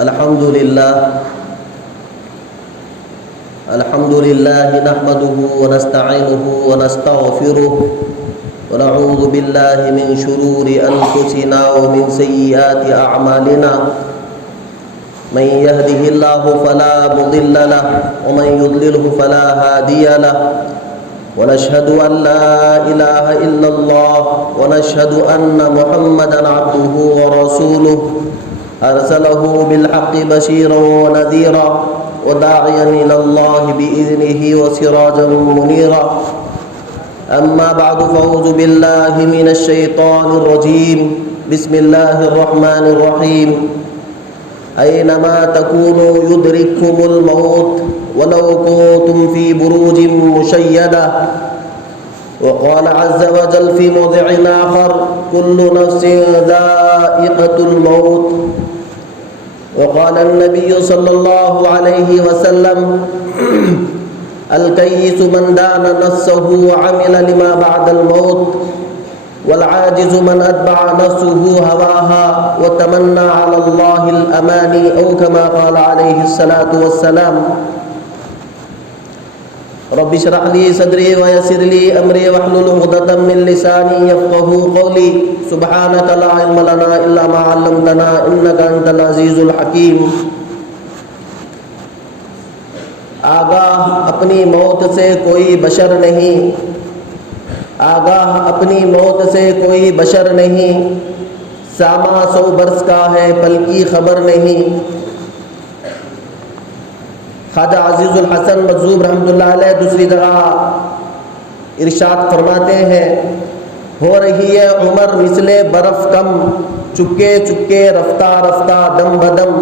الحمد لله نحمده ونستعينه ونستغفره ونعوذ بالله من شرور أنفسنا ومن سيئات أعمالنا من يهده الله فلا مضل له ومن يضلله فلا هادي له ونشهد أن لا إله إلا الله ونشهد أن محمدا عبده ورسوله أرسله بالحق بشيرا ونذيرا وداعيا إلى الله بإذنه وسراجا منيرا أما بعد فأعوذ بالله من الشيطان الرجيم بسم الله الرحمن الرحيم أينما تكونوا يدرككم الموت ولو كنتم في بروج مشيدة وقال عز وجل في موضع آخر كل نفس ذائقة الموت وقال النبي صلى الله عليه وسلم الكيس من دان نفسه وعمل لما بعد الموت والعاجز من أتبع نفسه هواها وتمنى على الله الأماني أو كما قال عليه الصلاة والسلام رب اشرح لي صدري ويسر لي أمري واحلل عقدة من لساني يفقهوا قولي سبحانك لا علم لنا إلا ما علمتنا إنك أنت العزيز الحكيم آگاہ اپنی موت سے کوئی بشر نہیں، آگاہ اپنی موت سے کوئی بشر نہیں، سامع 100 برس کا ہے پل کی خبر نہیں۔ خواجہ عزیز الحسن مجذوب رحمۃ اللہ علیہ دوسری جگہ ارشاد فرماتے ہیں ہو رہی ہے عمر مثل برف کم، چکے چکے رفتہ رفتہ دم بدم۔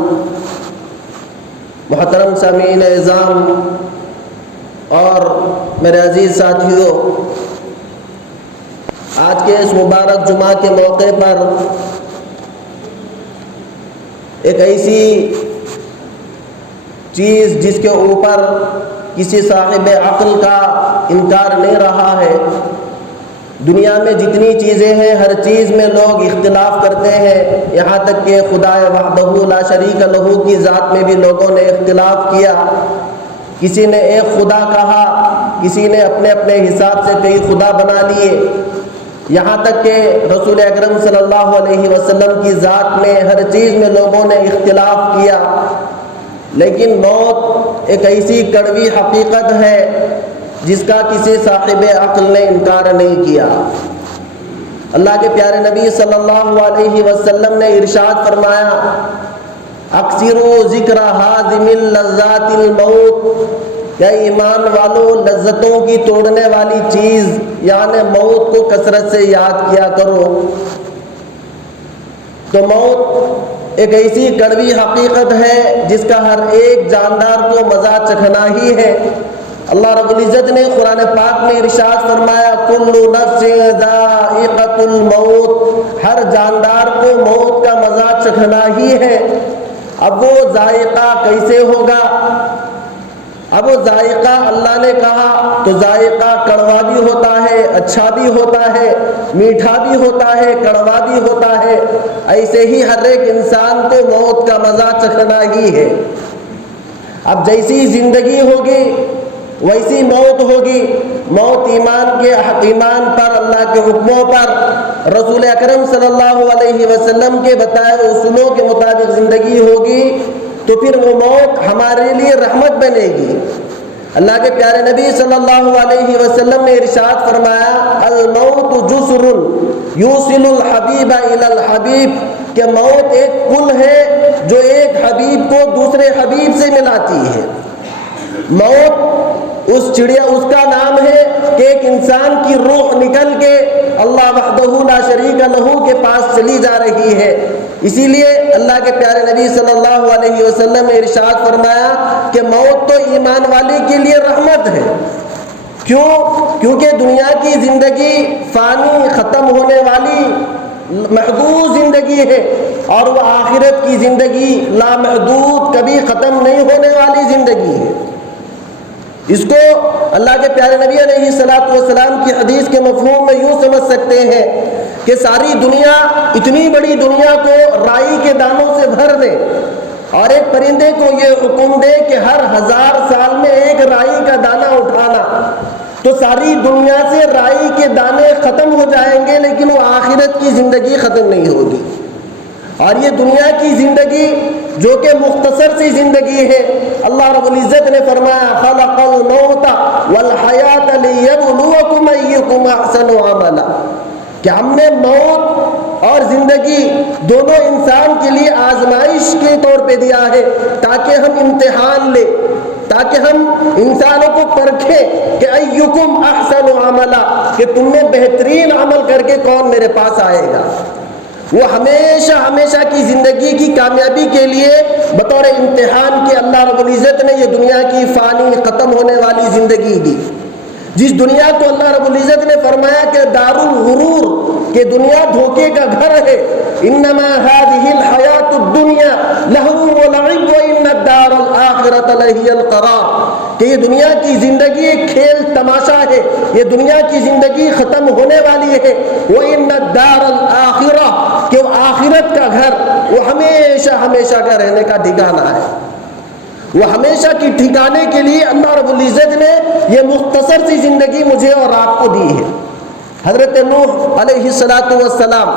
محترم سامعین اعظام اور میرے عزیز ساتھیوں، آج کے اس مبارک جمعہ کے موقع پر ایک ایسی چیز جس کے اوپر کسی صاحب عقل کا انکار نہیں رہا ہے، دنیا میں جتنی چیزیں ہیں ہر چیز میں لوگ اختلاف کرتے ہیں، یہاں تک کہ خدا وحدہ لا شریک لہ کی ذات میں بھی لوگوں نے اختلاف کیا، کسی نے ایک خدا کہا، کسی نے اپنے اپنے حساب سے کئی خدا بنا لیے، یہاں تک کہ رسول اکرم صلی اللہ علیہ وسلم کی ذات میں ہر چیز میں لوگوں نے اختلاف کیا۔ لیکن موت ایک ایسی کڑوی حقیقت ہے جس کا کسی صاحب عقل نے انکار نہیں کیا۔ اللہ کے پیارے نبی صلی اللہ علیہ وسلم نے ارشاد فرمایا اکثروا ذکر ہاضم لذات الموت، کہ ایمان والوں لذتوں کی توڑنے والی چیز یعنی موت کو کثرت سے یاد کیا کرو۔ تو موت ایک ایسی کڑوی حقیقت ہے جس کا ہر ایک جاندار کو مزہ چکھنا ہی ہے۔ اللہ رب العزت نے قرآن پاک میں ارشاد فرمایا کل نفس ذائقۃ الموت، ہر جاندار کو موت کا مزہ چکھنا ہی ہے۔ اب وہ ذائقہ کیسے ہوگا؟ اب وہ ذائقہ اللہ نے کہا تو ذائقہ کڑوا بھی ہوتا ہے، اچھا بھی ہوتا ہے، میٹھا بھی ہوتا ہے، کڑوا بھی ہوتا ہے۔ ایسے ہی ہر ایک انسان کو موت کا مزہ چکھنا ہی ہے۔ اب جیسی زندگی ہوگی ویسی موت ہوگی۔ موت ایمان پر، اللہ کے حکموں پر، رسول اکرم صلی اللہ علیہ وسلم کے بتائے اصولوں کے مطابق زندگی ہوگی تو پھر وہ موت ہمارے لیے رحمت بنے گی۔ اللہ کے پیارے نبی صلی اللہ علیہ وسلم نے ارشاد فرمایا الموت جسر یوصل الحبیب الی الحبیب، کہ موت ایک پل ہے جو ایک حبیب کو دوسرے حبیب سے ملاتی ہے۔ موت اس کا نام ہے کہ ایک انسان کی روح نکل کے اللہ وحدہ لا شریک لہ کے پاس چلی جا رہی ہے۔ اسی لیے اللہ کے پیارے نبی صلی اللہ علیہ وسلم نے ارشاد فرمایا کہ موت تو ایمان والے کے لیے رحمت ہے۔ کیوں؟ کیونکہ دنیا کی زندگی فانی، ختم ہونے والی محدود زندگی ہے، اور وہ آخرت کی زندگی لامحدود، کبھی ختم نہیں ہونے والی زندگی ہے۔ اس کو اللہ کے پیارے نبی علیہ الصلوۃ والسلام کی حدیث کے مفہوم میں یوں سمجھ سکتے ہیں کہ ساری دنیا، اتنی بڑی دنیا کو رائی کے دانوں سے بھر دے، اور ایک پرندے کو یہ حکم دے کہ ہر 1000 سال میں ایک رائی کا دانہ اٹھانا، تو ساری دنیا سے رائی کے دانے ختم ہو جائیں گے، لیکن وہ آخرت کی زندگی ختم نہیں ہوگی۔ اور یہ دنیا کی زندگی جو کہ مختصر سی زندگی ہے، اللہ رب العزت نے فرمایا خلق الموت والحیات لیبلوکم ایکم احسن عملا، کہ ہم نے موت اور زندگی دونوں انسان کے لیے آزمائش کے طور پہ دیا ہے، تاکہ ہم امتحان لیں، تاکہ ہم انسانوں کو پرکھیں کہ ایکم احسن عملا، کہ تم نے بہترین عمل کر کے کون میرے پاس آئے گا۔ وہ ہمیشہ ہمیشہ کی زندگی کی کامیابی کے لیے بطور امتحان کے اللہ رب العزت نے یہ دنیا کی فانی ختم ہونے والی زندگی دی، جس دنیا کو اللہ رب العزت نے فرمایا کہ دار الغرور، کہ دنیا دھوکے کا گھر ہے، انما هذه الحیات الدنیا لہو ولعب وان الدار الاخرۃ لہی القرار، کہ یہ دنیا کی زندگی ایک کھیل تماشا ہے، یہ دنیا کی زندگی ختم ہونے والی ہے، وان الدار الاخرۃ، کہ وہ آخرت کا گھر وہ ہمیشہ ہمیشہ کا رہنے کا ٹھکانہ ہے، وہ ہمیشہ کی ٹھکانے کے لیے اللہ رب العزت نے یہ مختصر سی زندگی مجھے اور آپ کو دی ہے۔ حضرت نوح علیہ السلام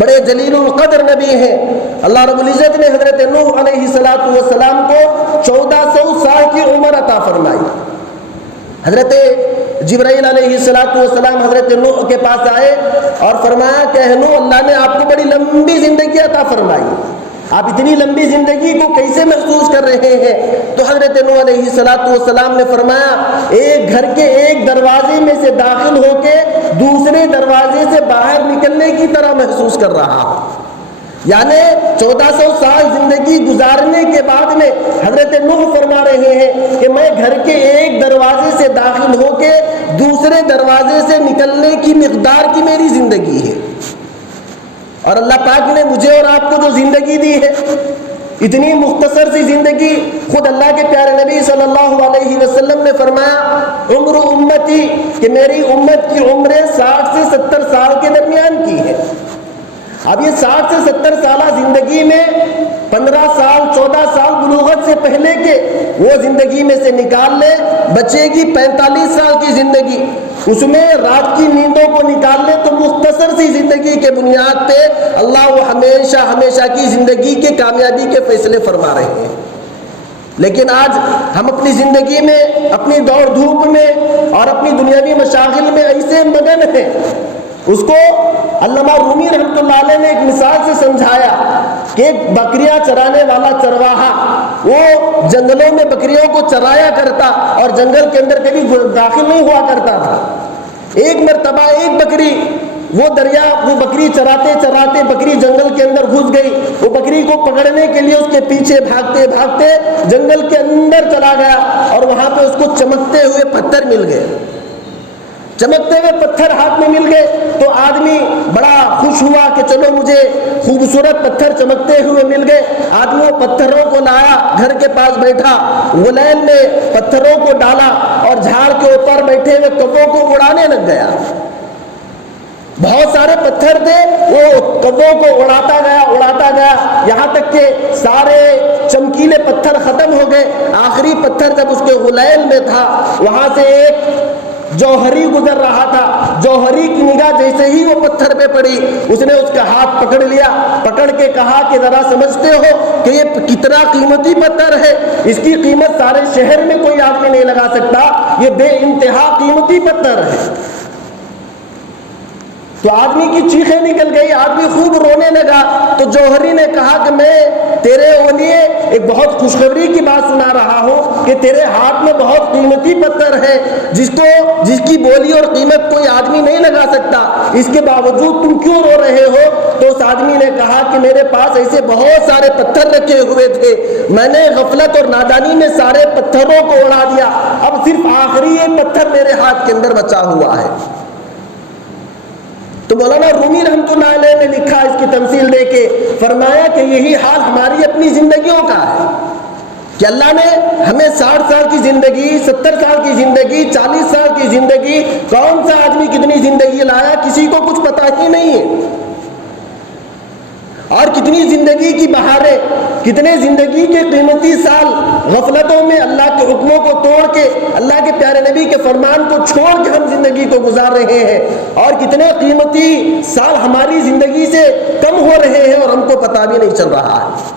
بڑے جلیل القدر نبی ہیں، اللہ رب العزت نے حضرت نوح علیہ السلام کو 1400 سال کی عمر عطا فرمائی۔ حضرت جبرائیل علیہ السلام حضرت نوح کے پاس آئے اور فرمایا کہ نوح، اللہ نے آپ کو بڑی لمبی زندگی عطا فرمائی، آپ اتنی لمبی زندگی کو کیسے محسوس کر رہے ہیں؟ تو حضرت نوح علیہ السلام نے فرمایا ایک گھر کے ایک دروازے میں سے داخل ہو کے دوسرے دروازے سے باہر نکلنے کی طرح محسوس کر رہا ہوں۔ یعنی 1400 سال زندگی گزارنے کے بعد میں حضرت نوح فرما رہے ہیں کہ میں گھر کے ایک دروازے سے داخل ہو کے دوسرے دروازے سے نکلنے کی مقدار کی میری زندگی ہے۔ اور اللہ پاک نے مجھے اور آپ کو جو زندگی دی ہے، اتنی مختصر سی زندگی، خود اللہ کے پیارے نبی صلی اللہ علیہ وسلم نے فرمایا عمر امتی، کہ میری امت کی عمریں 60 سے 70 سال کے درمیان کی ہے۔ اب یہ 60 سے 70 سالہ زندگی میں 15 سال 14 سال بلوغت سے پہلے کے وہ زندگی میں سے نکال لیں، بچے گی 45 سال کی زندگی، اس میں رات کی نیندوں کو نکال لیں تو مختصر سی زندگی کے بنیاد پہ اللہ وہ ہمیشہ ہمیشہ کی زندگی کے کامیابی کے فیصلے فرما رہے ہیں۔ لیکن آج ہم اپنی زندگی میں، اپنی دوڑ دھوپ میں اور اپنی دنیاوی مشاغل میں ایسے مگن ہیں، اس کو علامہ رومی رحمۃ اللہ علیہ نے ایک مثال سے سمجھایا کہ ایک بکریاں چرانے والا چرواہا وہ جنگلوں میں بکریوں کو چرایا کرتا اور جنگل کے اندر کبھی داخل نہیں ہوا کرتا تھا۔ ایک مرتبہ ایک بکری وہ بکری چراتے چراتے بکری جنگل کے اندر گھس گئی، وہ بکری کو پکڑنے کے لیے اس کے پیچھے بھاگتے بھاگتے جنگل کے اندر چلا گیا اور وہاں پہ اس کو چمکتے ہوئے پتھر مل گئے۔ چمکتے ہوئے پتھر ہاتھ میں مل گئے تو آدمی بڑا خوش ہوا کہ چلو مجھے خوبصورت پتھر چمکتے ہوئے مل گئے۔ آدمی وہ پتھروں کو لایا، گھر کے پاس بیٹھا، غلیل میں پتھروں کو ڈالا اور جھاڑ کے اوپر بیٹھے ہوئے کبوں کو اڑانے لگ گیا۔ بہت سارے پتھر تھے، وہ کبوں کو اڑاتا گیا یہاں تک کہ سارے چمکیلے پتھر ختم ہو گئے۔ آخری پتھر جب اس کے غلیل میں تھا، وہاں سے ایک جوہری گزر رہا تھا، جوہری کی نگاہ جیسے ہی وہ پتھر پہ پڑی، اس نے اس کا ہاتھ پکڑ لیا، پکڑ کے کہا کہ ذرا سمجھتے ہو کہ یہ کتنا قیمتی پتھر ہے، اس کی قیمت سارے شہر میں کوئی آدمی نہیں لگا سکتا، یہ بے انتہا قیمتی پتھر ہے۔ تو آدمی کی چیخیں نکل گئی، آدمی خوب رونے لگا۔ تو جوہری نے کہا کہ میں تیرے لیے ایک بہت خوشخبری کی بات سنا رہا ہوں کہ تیرے ہاتھ میں بہت قیمتی پتھر ہے جس کی بولی اور قیمت کوئی آدمی نہیں لگا سکتا، اس کے باوجود تم کیوں رو رہے ہو؟ تو اس آدمی نے کہا کہ میرے پاس ایسے بہت سارے پتھر رکھے ہوئے تھے، میں نے غفلت اور نادانی میں سارے پتھروں کو اڑا دیا، اب صرف آخری ایک پتھر میرے ہاتھ کے اندر بچا ہوا ہے۔ تو مولانا رومی رحمۃ اللہ علیہ نے لکھا اس کی تمثیل دے کے، فرمایا کہ یہی حال ہماری اپنی زندگیوں کا ہے کہ اللہ نے ہمیں 60 سال کی زندگی، 70 سال کی زندگی، 40 سال کی زندگی، کون سا آدمی کتنی زندگی لایا کسی کو کچھ پتہ ہی نہیں ہے۔ اور کتنی زندگی کی بہاریں، کتنے زندگی کے قیمتی سال غفلتوں میں اللہ کے حکموں کو توڑ کے، اللہ کے پیارے نبی کے فرمان کو چھوڑ کے ہم زندگی کو گزار رہے ہیں، اور کتنے قیمتی سال ہماری زندگی سے کم ہو رہے ہیں اور ہم کو پتہ بھی نہیں چل رہا ہے۔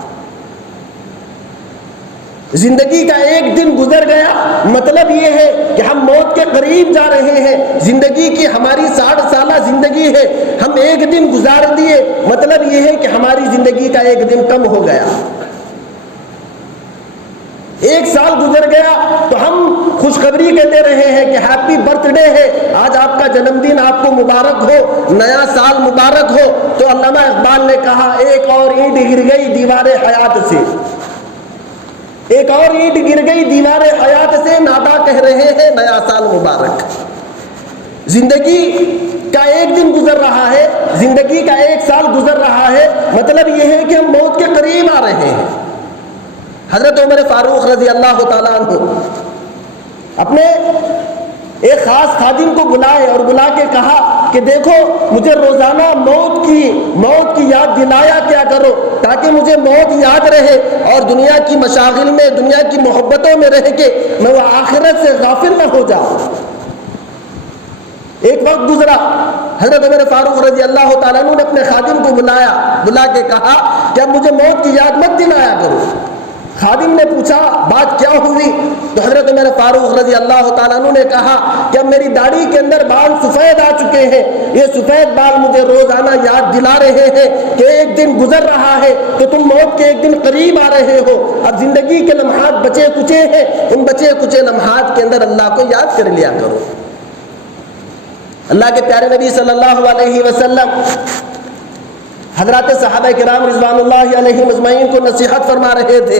زندگی کا ایک دن گزر گیا، مطلب یہ ہے کہ ہم موت کے قریب جا رہے ہیں۔ زندگی کی ہماری 60 سالہ زندگی ہے، ہم ایک دن گزار دیے، مطلب یہ ہے کہ ہماری زندگی کا ایک دن کم ہو گیا۔ ایک سال گزر گیا تو ہم خوشخبری کہتے رہے ہیں کہ ہیپی برتھ ڈے ہے، آج آپ کا جنم دن آپ کو مبارک ہو، نیا سال مبارک ہو۔ تو علامہ اقبال نے کہا ایک اور اینٹ گر گئی دیوار حیات سے، ایک اور اینٹ گر گئی دیوار حیات سے، نادا کہہ رہے ہیں نیا سال مبارک۔ زندگی کا ایک دن گزر رہا ہے، زندگی کا ایک سال گزر رہا ہے، مطلب یہ ہے کہ ہم موت کے قریب آ رہے ہیں۔ حضرت عمر فاروق رضی اللہ تعالیٰ عنہ اپنے ایک خاص خادم کو بلائے اور بلا کے کہا کہ دیکھو مجھے روزانہ موت کی یاد دلایا کیا کرو تاکہ مجھے موت یاد رہے اور دنیا کی مشاغل میں، دنیا کی محبتوں میں رہ کے میں وہ آخرت سے غافل نہ ہو جاؤں۔ ایک وقت گزرا، حضرت عمر فاروق رضی اللہ تعالیٰ عنہ نے اپنے خادم کو بلا کے کہا کہ اب مجھے موت کی یاد مت دلایا کرو۔ خادم نے پوچھا بات کیا ہوئی؟ تو حضرت عمر فاروق رضی اللہ تعالیٰ عنہ نے کہا کہ اب میری داڑھی کے اندر بال سفید آ چکے ہیں، یہ سفید بال مجھے روزانہ یاد دلا رہے ہیں کہ ایک دن گزر رہا ہے تو تم موت کے ایک دن قریب آ رہے ہو۔ اب زندگی کے لمحات بچے کچے ہیں، ان بچے کچے لمحات کے اندر اللہ کو یاد کر لیا کرو۔ اللہ کے پیارے نبی صلی اللہ علیہ وسلم حضرات صحابہ کرام رضوان اللہ علیہم اجمعین کو نصیحت فرما رہے تھے۔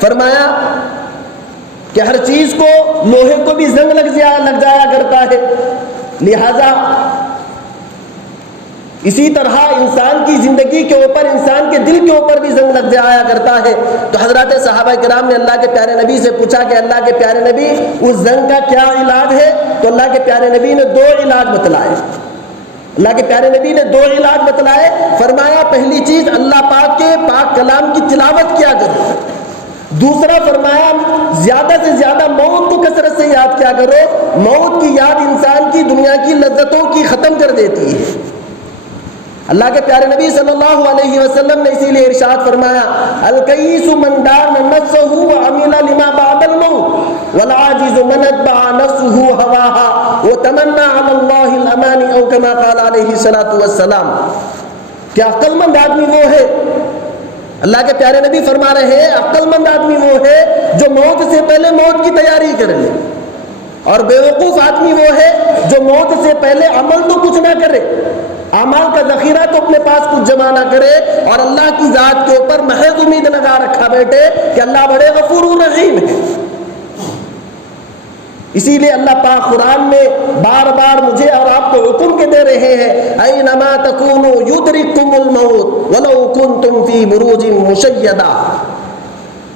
فرمایا کہ ہر چیز کو، لوہے کو بھی زنگ لگ جایا کرتا ہے، لہذا اسی طرح انسان کی زندگی کے اوپر، انسان کے دل کے اوپر بھی زنگ لگ جایا کرتا ہے۔ تو حضرات صحابہ کرام نے اللہ کے پیارے نبی سے پوچھا کہ اللہ کے پیارے نبی اس زنگ کا کیا علاج ہے؟ تو اللہ کے پیارے نبی نے 2 علاج بتلائے۔ اللہ کے پیارے نبی نے 2 علاج بتلائے۔ فرمایا پہلی چیز اللہ پاک کے پاک کلام کی تلاوت کیا کرو، دوسرا فرمایا زیادہ سے زیادہ موت کو کثرت سے یاد کیا کرو۔ موت کی یاد انسان کی دنیا کی لذتوں کی ختم کر دیتی ہے۔ اللہ کے پیارے نبی صلی اللہ علیہ وسلم نے اسی لیے ارشاد فرمایا الکیس من دان نفسه وعمل لما بعد الموت والعاجز من اتبع نفسه هواها وتمنى على الله الاماني او كما قال عليه الصلاه والسلام۔ کیا عقل مند آدمی وہ ہے، اللہ کے پیارے نبی فرما رہے ہیں عقل مند آدمی وہ ہے جو موت سے پہلے موت کی تیاری کر لے، اور بیوقوف آدمی وہ ہے جو موت سے پہلے عمل تو کچھ نہ کرے، اعمال کا ذخیرہ تو اپنے پاس کچھ جمع نہ کرے، اور اللہ کی ذات کے اوپر محض امید لگا رکھا بیٹھے کہ اللہ بڑے غفور رحیم ہے۔ اسی لیے اللہ پاک قرآن میں بار بار مجھے اور آپ کو حکم کے دے رہے ہیں اینما تکونوا یدرککم الموت ولو کنتم فی بروج مشیدہ۔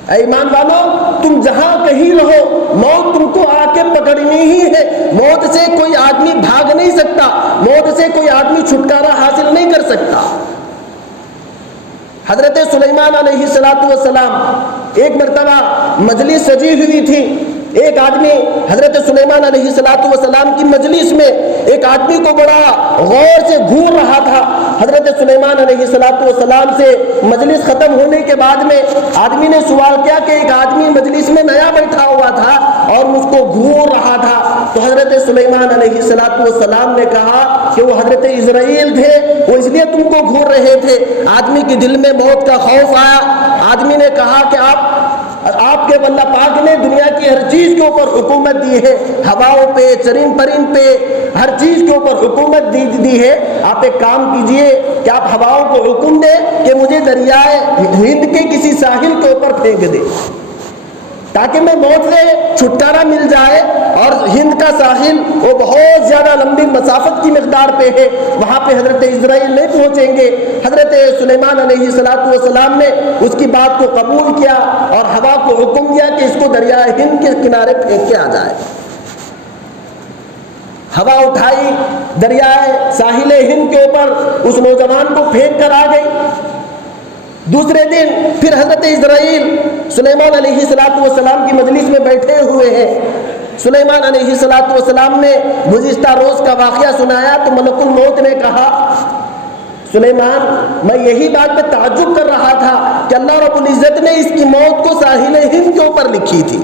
اے ایمان والو، تم جہاں کہیں رہو موت تم کو آ کے پکڑنی ہی ہے۔ موت سے کوئی آدمی بھاگ نہیں سکتا، موت سے کوئی آدمی چھٹکارا حاصل نہیں کر سکتا۔ حضرت سلیمان علیہ السلام ایک مرتبہ مجلس سجی ہوئی تھی، ایک آدمی حضرت سلیمان علیہ السلام کی مجلس میں ایک آدمی کو بڑا غور سے گھور رہا تھا۔ حضرت سلیمان علیہ السلام سے مجلس ختم ہونے کے بعد میں آدمی نے سوال کیا کہ ایک آدمی مجلس میں نیا بیٹھا ہوا تھا اور مجھ کو گھور رہا تھا۔ تو حضرت سلیمان علیہ السلام نے کہا کہ وہ حضرت اسرائیل تھے، وہ اس لیے تم کو گھور رہے تھے۔ آدمی کے دل میں موت کا خوف آیا، آدمی نے کہا کہ آپ کے اللہ پاک نے دنیا کی ہر چیز کے اوپر حکومت دی ہے، ہواؤں پہ، چرند پرند پہ، ہر چیز کے اوپر حکومت دی ہے۔ آپ ایک کام کیجئے کہ آپ ہواؤں کو حکم دیں کہ مجھے دریائے ہند کے کسی ساحل کے اوپر پھینک دے تاکہ میں موت سے چھٹکارا مل جائے۔ اور ہند کا ساحل وہ بہت زیادہ لمبی مسافت کی مقدار پہ ہے، وہاں پہ حضرت اسرائیل نہیں پہنچیں گے۔ حضرت سلیمان علیہ السلام نے اس کی بات کو قبول کیا اور ہوا کو حکم دیا کہ اس کو دریائے ہند کے کنارے پھینک کے آ جائے۔ ہوا اٹھائی، دریائے ساحل ہند کے اوپر اس نوجوان کو پھینک کر آ گئی۔ دوسرے دن پھر حضرت اسرائیل سلیمان علیہ السلام کی مجلس میں بیٹھے ہوئے ہیں. سلیمان علیہ السلام نے گزشتہ روز کا واقعہ سنایا تو ملک الموت نے کہا سلیمان میں یہی بات پہ تعجب کر رہا تھا کہ اللہ رب العزت نے اس کی موت کو ساحل ہند کے اوپر لکھی تھی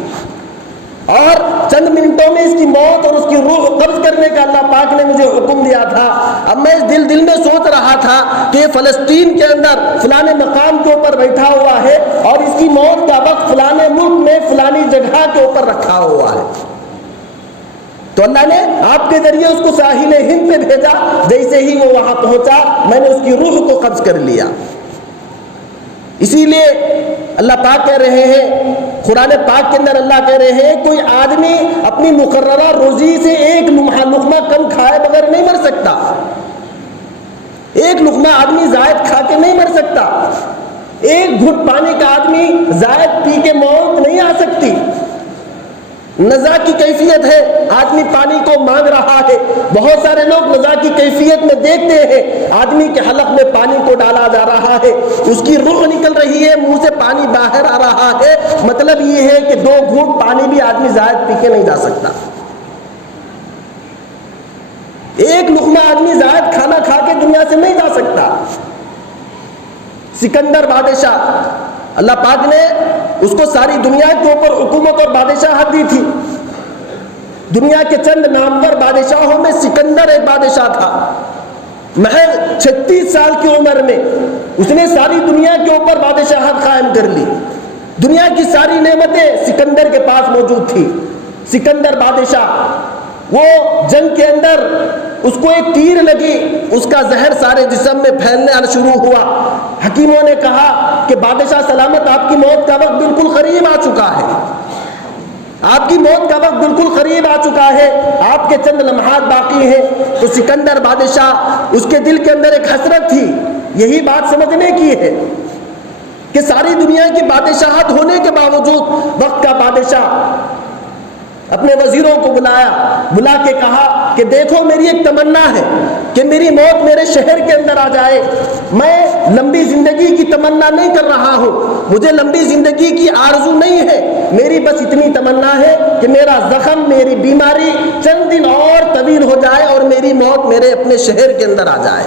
اور چند منٹوں میں اس کی موت اور اس کی روح قبض کرنے کا اللہ پاک نے مجھے حکم دیا تھا. اب میں اس دل میں سوچ رہا تھا کہ فلسطین کے اندر فلانے مقام کے اوپر بیٹھا ہوا ہے اور اس کی موت کا وقت فلانے ملک میں فلانی جگہ کے اوپر رکھا ہوا ہے. تو اللہ نے آپ کے ذریعے اس کو ساحل ہند پہ بھیجا. جیسے ہی وہ وہاں پہنچا میں نے اس کی روح کو قبض کر لیا. اسی لیے اللہ پاک کہہ رہے ہیں قرآن پاک کے اندر اللہ کہہ رہے ہیں کوئی آدمی اپنی مقررہ روزی سے ایک لقمہ کم کھائے بغیر نہیں مر سکتا. ایک لقمہ آدمی زائد کھا کے نہیں مر سکتا. ایک گھٹ پانی کا آدمی زائد پی کے موت نہیں آ سکتی. نزا کی کیفیت ہے آدمی پانی کو مانگ رہا ہے. بہت سارے لوگ نزا کی کیفیت میں دیکھتے ہیں آدمی کے حلق میں پانی کو ڈالا جا رہا ہے, اس کی روح نکل رہی ہے, منہ سے پانی باہر آ رہا ہے. مطلب یہ ہے کہ 2 گھونٹ پانی بھی آدمی زائد پی کے نہیں جا سکتا. ایک لقمہ آدمی زائد کھانا کھا کے دنیا سے نہیں جا سکتا. سکندر بادشاہ اللہ پاک نے اس کو ساری دنیا کے اوپر حکومت اور بادشاہت دی تھی. دنیا کے چند نامور بادشاہوں میں سکندر ایک بادشاہ تھا. محض 36 سال کی عمر میں اس نے ساری دنیا کے اوپر بادشاہت قائم کر لی. دنیا کی ساری نعمتیں سکندر کے پاس موجود تھی. سکندر بادشاہ وہ جنگ کے اندر اس کو ایک تیر لگی, اس کا زہر سارے جسم میں پھیلنا شروع ہوا. حکیموں نے کہا کہ بادشاہ سلامت آپ کی موت کا وقت بالکل قریب آ چکا ہے. آپ کی موت کا وقت بالکل قریب آ چکا ہے, آپ کے چند لمحات باقی ہیں. تو سکندر بادشاہ اس کے دل کے اندر ایک حسرت تھی یہی بات سمجھنے کی ہے کہ ساری دنیا کی بادشاہت ہونے کے باوجود وقت کا بادشاہ اپنے وزیروں کو بلا کے کہا کہ دیکھو میری ایک تمنا ہے کہ میری موت میرے شہر کے اندر آ جائے. میں لمبی زندگی کی تمنا نہیں کر رہا ہوں, مجھے لمبی زندگی کی آرزو نہیں ہے. میری بس اتنی تمنا ہے کہ میرا زخم, میری بیماری چند دن اور طویل ہو جائے اور میری موت میرے اپنے شہر کے اندر آ جائے.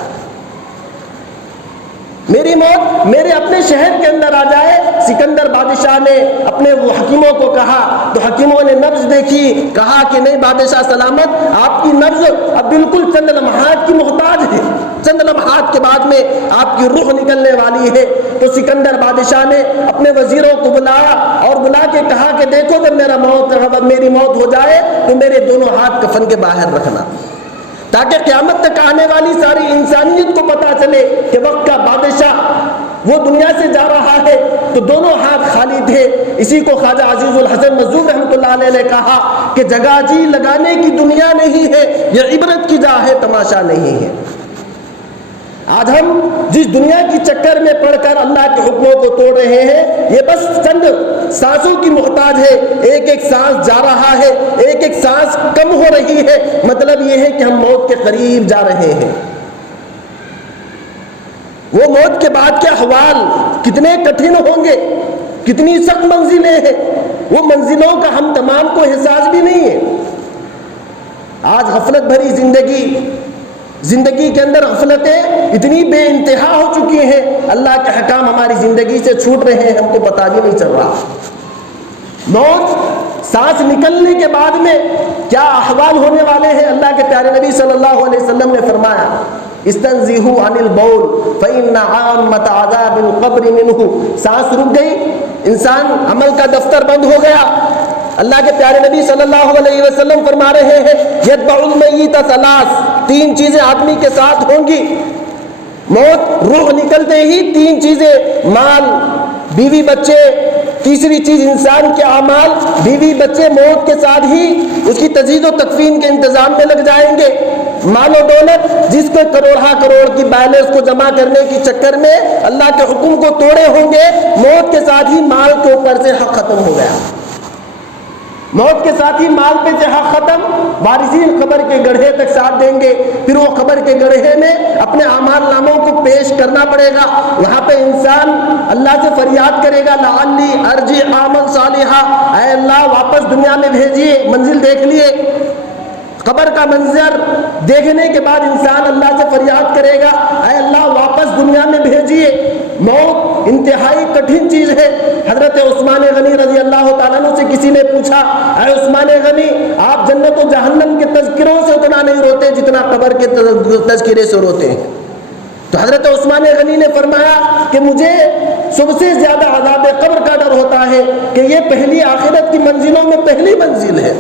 میری موت میرے اپنے شہر کے اندر آ جائے. سکندر بادشاہ نے اپنے وہ حکیموں کو کہا تو حکیموں نے نبض دیکھی, کہا کہ نہیں بادشاہ سلامت آپ کی نبض اب بالکل چند لمحات کی محتاج ہے, چند لمحات کے بعد میں آپ کی روح نکلنے والی ہے. تو سکندر بادشاہ نے اپنے وزیروں کو بلایا اور بلا کے کہا کہ دیکھو جب میری موت ہو جائے تو میرے دونوں ہاتھ کفن کے باہر رکھنا, تاکہ قیامت تک آنے والی ساری انسانیت کو پتا چلے کہ وقت کا بادشاہ وہ دنیا سے جا رہا ہے. تو دونوں ہاتھ خالی تھے. اسی کو خواجہ عزیز الحسن مظلوم رحمۃ اللہ علیہ نے کہا کہ جگہ جی لگانے کی دنیا نہیں ہے, یہ عبرت کی جا ہے, تماشا نہیں ہے. آج ہم جس دنیا کی چکر میں پڑھ کر اللہ کے حکموں کو توڑ رہے ہیں یہ بس چند سانسوں کی محتاج ہے. ایک ایک سانس جا رہا ہے, ایک ایک سانس کم ہو رہی ہے. مطلب یہ ہے کہ ہم موت کے قریب جا رہے ہیں. وہ موت کے بعد کے احوال کتنے کٹھن ہوں گے, کتنی سخت منزلیں ہیں, وہ منزلوں کا ہم تمام کو احساس بھی نہیں ہے. آج غفلت بھری زندگی کے اندر غفلتیں اتنی بے انتہا ہو چکی ہیں, اللہ کے حکام ہماری زندگی سے چھوٹ رہے ہیں, ہم کو پتہ بھی نہیں چل رہا. موت سانس نکلنے کے بعد میں کیا احوال ہونے والے ہیں. اللہ کے پیارے نبی صلی اللہ علیہ وسلم نے فرمایا استنزہوا عن البول فإن عامة عذاب القبر منہ. سانس رک گئی, انسان عمل کا دفتر بند ہو گیا. اللہ کے پیارے نبی صلی اللہ علیہ وسلم فرما رہے ہیں یتبع المیت ثلاث, 3 چیزیں آدمی کے ساتھ ہوں گی. موت روح نکلتے ہی 3 چیزیں, مال, بیوی, بچے. تیسری چیز انسان کے اعمال, بیوی بچے موت کے ساتھ ہی اس کی تجہیز و تکفین کے انتظام میں لگ جائیں گے. مال و دولت جس کو کروڑ کی بیلنس کو جمع کرنے کی چکر میں اللہ کے حکم کو توڑے ہوں گے, موت کے ساتھ ہی مال کے اوپر سے حق ختم ہو گیا. موت کے ساتھ ہی مال پہ جہاں ختم، وارثین قبر کے گڑھے تک ساتھ دیں گے، پھر وہ قبر کے گڑھے میں اپنے اعمال ناموں کو پیش کرنا پڑے گا۔ وہاں پہ انسان اللہ سے فریاد کرے گا لعلی ارجع اعمل صالحا، اے اللہ واپس دنیا میں بھیجیے، منزل دیکھ لیے۔ قبر کا منظر دیکھنے کے بعد انسان اللہ سے فریاد کرے گا اے اللہ واپس دنیا میں بھیجیے۔ موت انتہائی کٹھن چیز ہے۔ حضرت عثمان غنی رضی اللہ تعالیٰ عنہ سے کسی نے پوچھا اے عثمان غنی، آپ جنت و جہنم کے تذکروں سے اتنا نہیں روتے جتنا قبر کے تذکرے سے روتے ہیں؟ تو حضرت عثمان غنی نے فرمایا کہ مجھے سب سے زیادہ عذاب قبر کا ڈر ہوتا ہے کہ یہ پہلی آخرت کی منزلوں میں پہلی منزل ہے،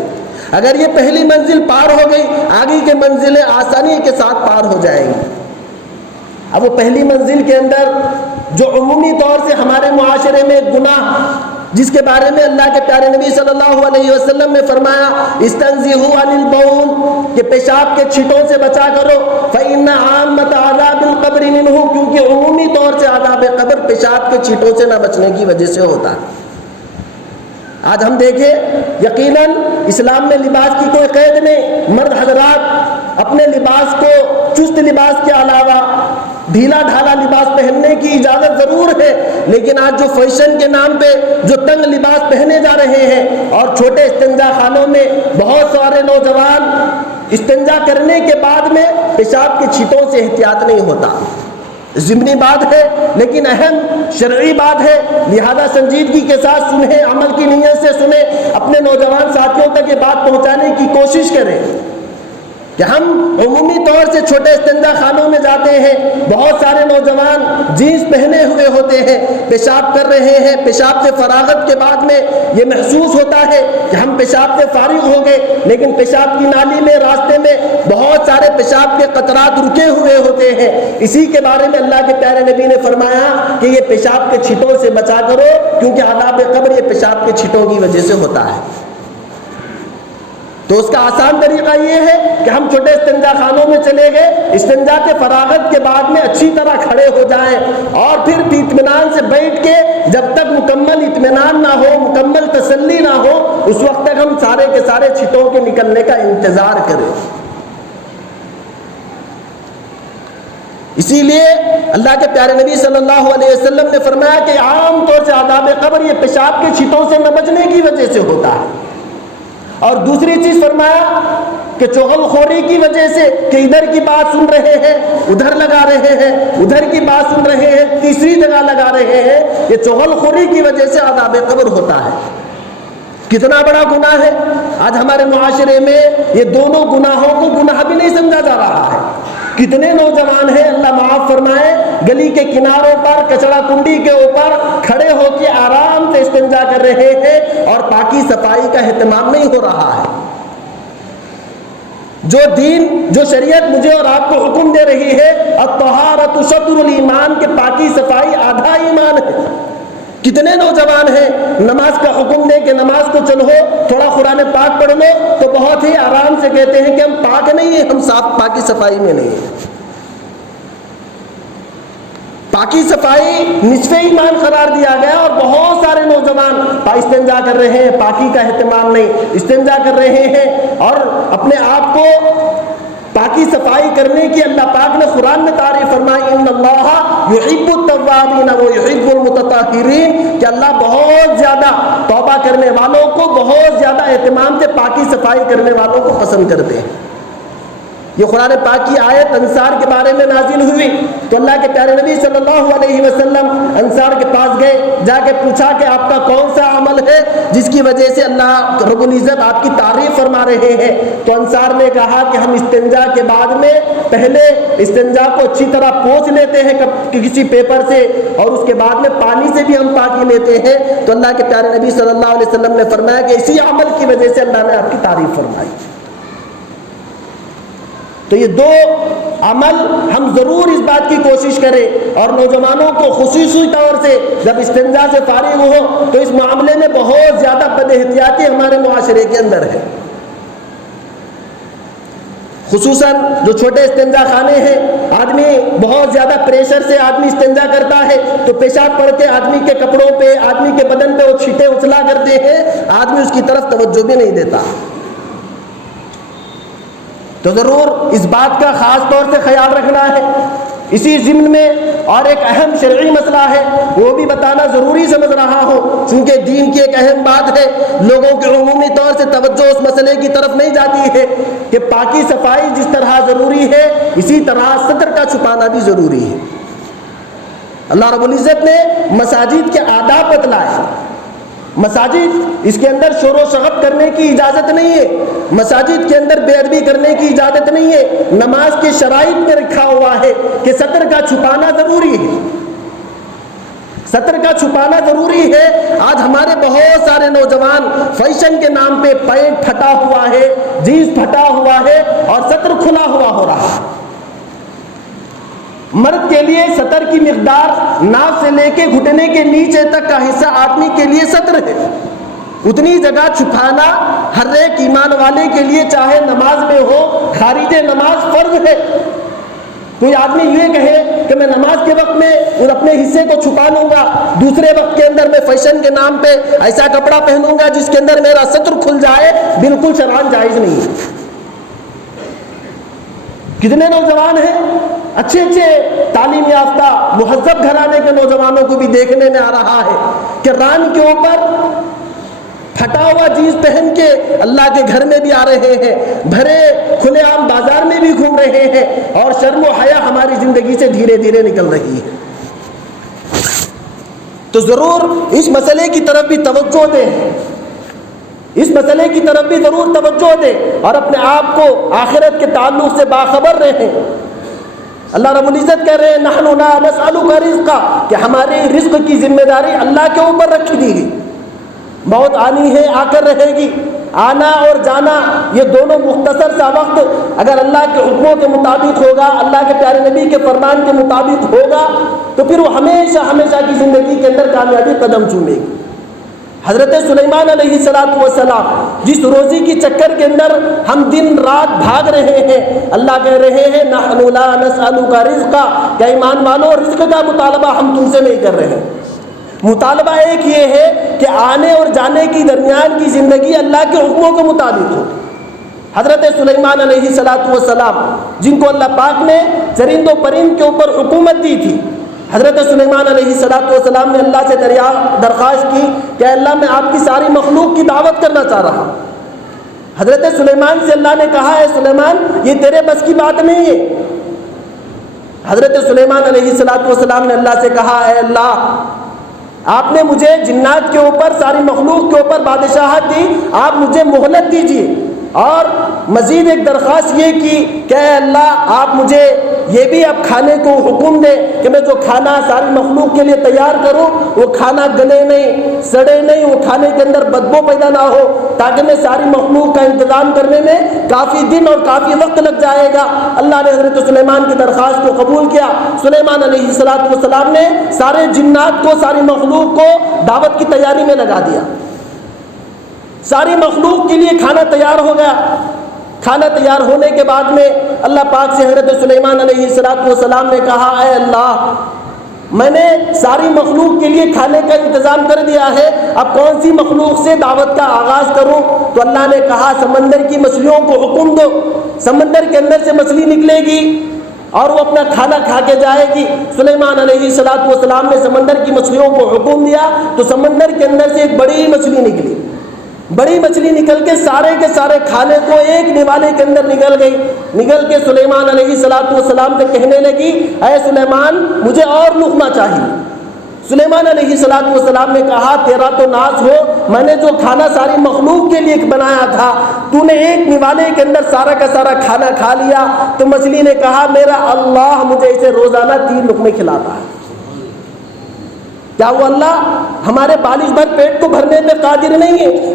اگر یہ پہلی منزل پار ہو گئی آگے کی منزلیں آسانی کے ساتھ پار ہو جائیں گی۔ اب وہ پہلی منزل کے اندر جو عمومی طور سے ہمارے معاشرے میں گناہ، جس کے بارے میں اللہ کے پیارے نبی صلی اللہ علیہ وسلم نے فرمایا استنزہوا عن البول، کہ پیشاب کے چھٹوں سے بچا کرو، فإن عامة عذاب القبر منہ، کیونکہ عمومی طور سے عذاب قبر پیشاب کے چھٹوں سے نہ بچنے کی وجہ سے ہوتا ہے۔ آج ہم دیکھیں یقیناً اسلام میں لباس کی کوئی قید نہیں، مرد حضرات اپنے لباس کو چست لباس کے علاوہ ڈھیلا ڈھالا لباس پہننے کی اجازت ضرور ہے، لیکن آج جو فیشن کے نام پہ جو تنگ لباس پہنے جا رہے ہیں، اور چھوٹے استنجا خانوں میں بہت سارے نوجوان استنجا کرنے کے بعد میں پیشاب کے چھینٹوں سے احتیاط نہیں ہوتا۔ ضمنی بات ہے لیکن اہم شرعی بات ہے، لہذا سنجیدگی کے ساتھ سنیں، عمل کی نیت سے سنیں، اپنے نوجوان ساتھیوں تک یہ بات پہنچانے کی کوشش کریں کہ ہم عمومی طور سے چھوٹے استنجا خانوں میں جاتے ہیں، بہت سارے نوجوان جینس پہنے ہوئے ہوتے ہیں، پیشاب کر رہے ہیں، پیشاب سے فراغت کے بعد میں یہ محسوس ہوتا ہے کہ ہم پیشاب سے فارغ ہو گئے، لیکن پیشاب کی نالی میں راستے میں بہت سارے پیشاب کے قطرات رکے ہوئے ہوتے ہیں۔ اسی کے بارے میں اللہ کے پیارے نبی نے فرمایا کہ یہ پیشاب کے چھٹوں سے بچا کرو، کیونکہ عذاب قبر یہ پیشاب کے چھٹوں کی وجہ سے ہوتا ہے۔ تو اس کا آسان طریقہ یہ ہے کہ ہم چھوٹے استنجا خانوں میں چلے گئے، استنجا کے فراغت کے بعد میں اچھی طرح کھڑے ہو جائیں، اور پھر اطمینان سے بیٹھ کے جب تک مکمل اطمینان نہ ہو، مکمل تسلی نہ ہو، اس وقت تک ہم سارے کے سارے چھٹوں کے نکلنے کا انتظار کریں۔ اسی لیے اللہ کے پیارے نبی صلی اللہ علیہ وسلم نے فرمایا کہ عام طور سے عذاب قبر یہ پیشاب کے چھٹوں سے نہ بچنے کی وجہ سے ہوتا ہے، اور دوسری چیز فرمایا کہ چغل خوری کی وجہ سے، کہ ادھر کی بات سن رہے ہیں ادھر لگا رہے ہیں، ادھر کی بات سن رہے ہیں تیسری جگہ لگا رہے ہیں، یہ چغل خوری کی وجہ سے عذاب قبر ہوتا ہے۔ کتنا بڑا گناہ ہے! آج ہمارے معاشرے میں یہ دونوں گناہوں کو گناہ بھی نہیں سمجھا جا رہا ہے۔ کتنے نوجوان ہیں، اللہ معاف فرمائے، گلی کے کناروں پر کچڑا کنڈی کے اوپر کھڑے ہو کے آرام سے استنجا کر رہے ہیں، اور پاکی صفائی کا اہتمام نہیں ہو رہا ہے۔ جو دین، جو شریعت مجھے اور آپ کو حکم دے رہی ہے الطہارۃ شطر الایمان، کہ پاکی صفائی آدھا ایمان ہے، کتنے نوجوان ہیں نماز کا حکم دیں کہ نماز کو چلو تھوڑا قرآن پاک پڑھ لو تو بہت ہی آرام سے کہتے ہیں کہ ہم پاک نہیں ہیں، ہم صاف پاکی صفائی میں نہیں ہیں۔ پاکی صفائی نصف ایمان قرار دیا گیا، اور بہت سارے نوجوان استنجا کر رہے ہیں، پاکی کا اہتمام نہیں، استنجا کر رہے ہیں اور اپنے آپ کو پاکی صفائی کرنے کی اللہ پاک نے قرآن میں تعریف فرمائی ان اللہ یحب التوابین و یحب المتطہرین، کہ اللہ بہت زیادہ توبہ کرنے والوں کو، بہت زیادہ اہتمام سے پاکی صفائی کرنے والوں کو پسند کرتے ہیں۔ یہ قرآن پاک کی آیت انصار کے بارے میں نازل ہوئی تو اللہ کے پیارے نبی صلی اللہ علیہ وسلم انصار کے پاس گئے، جا کے پوچھا کہ آپ کا کون سا عمل ہے جس کی وجہ سے اللہ رب العزت آپ کی تعریف فرما رہے ہیں؟ تو انصار نے کہا کہ ہم استنجا کے بعد میں پہلے استنجا کو اچھی طرح پوچھ لیتے ہیں کسی پیپر سے، اور اس کے بعد میں پانی سے بھی ہم پاکی لیتے ہیں۔ تو اللہ کے پیارے نبی صلی اللہ علیہ وسلم نے فرمایا کہ اسی عمل کی وجہ سے اللہ نے آپ کی تعریف فرمائی۔ تو یہ دو عمل ہم ضرور اس بات کی کوشش کریں، اور نوجوانوں کو خصوصی طور سے جب استنجا سے فارغ ہو تو اس معاملے میں بہت زیادہ بد احتیاطی ہمارے معاشرے کے اندر ہے۔ خصوصاً جو چھوٹے استنجا خانے ہیں، آدمی بہت زیادہ پریشر سے آدمی استنجا کرتا ہے تو پیشاب پڑ کے آدمی کے کپڑوں پہ، آدمی کے بدن پہ وہ چھینٹے اچھلا کرتے ہیں، آدمی اس کی طرف توجہ بھی نہیں دیتا۔ تو ضرور اس بات کا خاص طور سے خیال رکھنا ہے۔ اسی ضمن میں اور ایک اہم شرعی مسئلہ ہے، وہ بھی بتانا ضروری سمجھ رہا ہوں، چونکہ دین کی ایک اہم بات ہے، لوگوں کی عمومی طور سے توجہ اس مسئلے کی طرف نہیں جاتی ہے کہ پاکی صفائی جس طرح ضروری ہے، اسی طرح ستر کا چھپانا بھی ضروری ہے۔ اللہ رب العزت نے مساجد کے آداب بتلائے۔ مساجد، اس کے اندر شور و شغب کرنے کی اجازت نہیں ہے، مساجد کے اندر بے ادبی کرنے کی اجازت نہیں ہے، نماز کے شرائط میں رکھا ہوا ہے کہ سطر کا چھپانا ضروری ہے، سطر کا چھپانا ضروری ہے۔ آج ہمارے بہت سارے نوجوان فیشن کے نام پہ پینٹ پھٹا ہوا ہے، جینس پھٹا ہوا ہے اور سطر کھلا ہوا ہو رہا ہے۔ مرد کے لیے سطر کی مقدار ناف سے لے کے گھٹنے کے نیچے تک کا حصہ آدمی کے لیے سطر ہے، اتنی جگہ چھپانا ہر ایک ایمان والے کے لیے، چاہے نماز میں ہو، خارج نماز فرض ہے۔ کوئی آدمی یہ کہے کہ میں نماز کے وقت میں اپنے حصے کو چھپا لوں گا، دوسرے وقت کے اندر میں فیشن کے نام پہ ایسا کپڑا پہنوں گا جس کے اندر میرا سطر کھل جائے، بالکل شرعاً جائز نہیں ہے۔ کتنے نوجوان ہیں اچھے تعلیم یافتہ مہذب گھرانے کے نوجوانوں کو بھی دیکھنے میں آ رہا ہے کہ ران کے اوپر پھٹا ہوا جینس پہن کے اللہ کے گھر میں بھی آ رہے ہیں، بھرے کھلے عام بازار میں بھی گھوم رہے ہیں، اور شرم و حیا ہماری زندگی سے دھیرے دھیرے نکل رہی ہے۔ تو ضرور اس مسئلے کی طرف بھی توجہ دیں، اس مسئلے کی طرف بھی ضرور توجہ دیں، اور اپنے آپ کو آخرت کے تعلق سے باخبر رہیں۔ اللہ رب العزت کہہ رہے ہیں نحن لا نسألک رزقا، کہ ہماری رزق کی ذمہ داری اللہ کے اوپر رکھی دی گئی۔ موت آنی ہے، آ کر رہے گی، آنا اور جانا یہ دونوں مختصر سا وقت اگر اللہ کے حکموں کے مطابق ہوگا، اللہ کے پیارے نبی کے فرمان کے مطابق ہوگا، تو پھر وہ ہمیشہ ہمیشہ کی زندگی کے اندر کامیابی قدم چومے گی۔ حضرت سلیمان علیہ السلام جس روزی کی چکر کے اندر ہم دن رات بھاگ رہے ہیں، اللہ کہہ رہے ہیں نحن لا نسألک رزقا، کہ ایمان والو رزق کا مطالبہ ہم تم سے نہیں کر رہے ہیں۔ مطالبہ ایک یہ ہے کہ آنے اور جانے کی درمیان کی زندگی اللہ کے حکموں کے مطابق ہو۔ حضرت سلیمان علیہ السلام جن کو اللہ پاک نے چرند و پرند کے اوپر حکومت دی تھی، حضرت سلیمان علیہ السلام نے اللہ سے درخواست کی کہ اللہ میں آپ کی ساری مخلوق کی دعوت کرنا چاہ رہا ہوں۔ حضرت سلیمان سے اللہ نے کہا ہے سلیمان یہ تیرے بس کی بات نہیں ہے۔ حضرت سلیمان علیہ السلام نے اللہ سے کہا اے اللہ، آپ نے مجھے جنات کے اوپر، ساری مخلوق کے اوپر بادشاہت دی، آپ مجھے مہلت دیجیے، اور مزید ایک درخواست یہ کی کہ اے اللہ آپ مجھے یہ بھی اب کھانے کو حکم دے کہ میں جو کھانا ساری مخلوق کے لیے تیار کروں وہ کھانا گلے نہیں، سڑے نہیں، وہ کھانے کے اندر بدبو پیدا نہ ہو، تاکہ میں ساری مخلوق کا انتظام کرنے میں کافی دن اور کافی وقت لگ جائے گا۔ اللہ نے حضرت سلیمان کی درخواست کو قبول کیا۔ سلیمان علیہ السلام نے سارے جنات کو، ساری مخلوق کو دعوت کی تیاری میں لگا دیا۔ ساری مخلوق کے لیے کھانا تیار ہو گیا۔ کھانا تیار ہونے کے بعد میں اللہ پاک سے حضرت سلیمان علیہ السلام نے کہا اے اللہ، میں نے ساری مخلوق کے لیے کھانے کا انتظام کر دیا ہے، اب کون سی مخلوق سے دعوت کا آغاز کروں؟ تو اللہ نے کہا سمندر کی مچھلیوں کو حکم دو، سمندر کے اندر سے مچھلی نکلے گی اور وہ اپنا کھانا کھا کے جائے گی۔ سلیمان علیہ السلام نے سمندر کی مچھلیوں کو حکم دیا تو سمندر کے اندر سے ایک بڑی مچھلی نکلی۔ بڑی مچھلی نکل کے سارے کھانے کو ایک نوالے کے اندر نکل گئی، نکل کے سلیمان علیہ السلام سے کہنے لگی اے سلیمان مجھے اور لقمہ چاہیے۔ سلیمان علیہ السلام نے کہا تیرا تو ناز ہو، میں نے جو کھانا ساری مخلوق کے لیے بنایا تھا تو نے ایک نوالے کے اندر سارا کا سارا کھانا کھا لیا۔ تو مچھلی نے کہا میرا اللہ مجھے اسے روزانہ 3 لقمے کھلاتا ہے۔ کیا وہ اللہ ہمارے بالش بھر پیٹ کو بھرنے پہ قادر نہیں ہے؟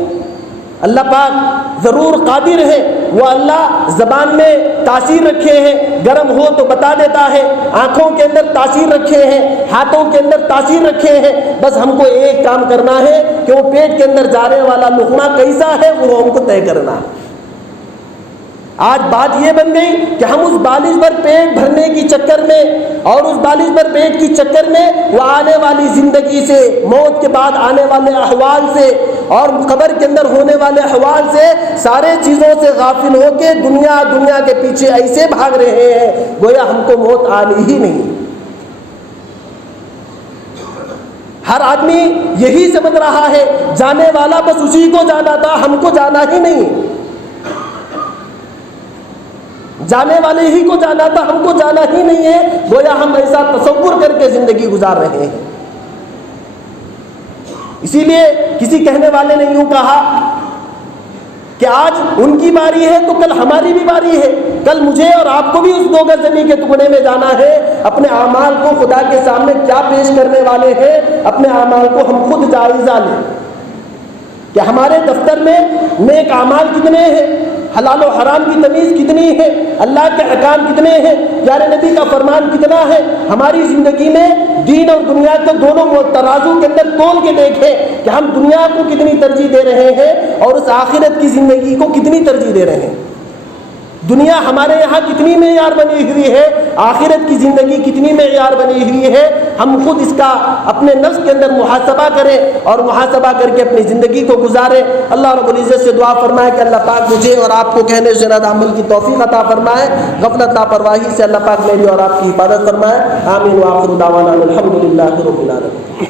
اللہ پاک ضرور قادر ہے، وہ اللہ زبان میں تاثیر رکھے ہیں، گرم ہو تو بتا دیتا ہے، آنکھوں کے اندر تاثیر رکھے ہیں، ہاتھوں کے اندر تاثیر رکھے ہیں، بس ہم کو ایک کام کرنا ہے کہ وہ پیٹ کے اندر جانے والا لقمہ کیسا ہے وہ ہم کو طے کرنا ہے۔ آج بات یہ بن گئی کہ ہم اس بالش پر پیٹ بھرنے کی چکر میں اور اس بالش پر پیٹ کی چکر میں وہ آنے والی زندگی سے، موت کے بعد آنے والے احوال سے اور قبر کے اندر ہونے والے احوال سے، سارے چیزوں سے غافل ہو کے دنیا کے پیچھے ایسے بھاگ رہے ہیں گویا ہم کو موت آنی ہی نہیں۔ ہر آدمی یہی سمجھ رہا ہے جانے والا بس اسی کو جانا تھا، ہم کو جانا ہی نہیں، جانے والے ہی کو جانا تھا، ہم کو جانا ہی نہیں ہے، گویا ہم ایسا تصور کر کے زندگی گزار رہے ہیں۔ اسی لیے کسی کہنے والے نے یوں کہا کہ آج ان کی باری ہے تو کل ہماری بھی باری ہے، کل مجھے اور آپ کو بھی اس 2 گز زمین کے ٹکڑے میں جانا ہے۔ اپنے اعمال کو خدا کے سامنے کیا پیش کرنے والے ہیں، اپنے اعمال کو ہم خود جائزہ لیں کہ ہمارے دفتر میں نیک اعمال کتنے ہیں، حلال و حرام کی تمیز کتنی ہے، اللہ کے احکام کتنے ہیں، پیارے نبی کا فرمان کتنا ہے، ہماری زندگی میں دین اور دنیا کے دونوں ترازو کے اندر تول کے دیکھیں کہ ہم دنیا کو کتنی ترجیح دے رہے ہیں اور اس آخرت کی زندگی کو کتنی ترجیح دے رہے ہیں۔ دنیا ہمارے یہاں کتنی معیار بنی ہوئی ہے، آخرت کی زندگی کتنی معیار بنی ہوئی ہے، ہم خود اس کا اپنے نفس کے اندر محاسبہ کریں اور محاسبہ کر کے اپنی زندگی کو گزاریں۔ اللہ رب العزت سے دعا فرمائے کہ اللہ پاک مجھے اور آپ کو کہنے سنت عمل کی توفیق عطا فرمائے، غفلت لاپرواہی سے اللہ پاک میری اور آپ کی حفاظت فرمائے۔ آمین وآخر دعوانا الحمدللہ رب العالمین۔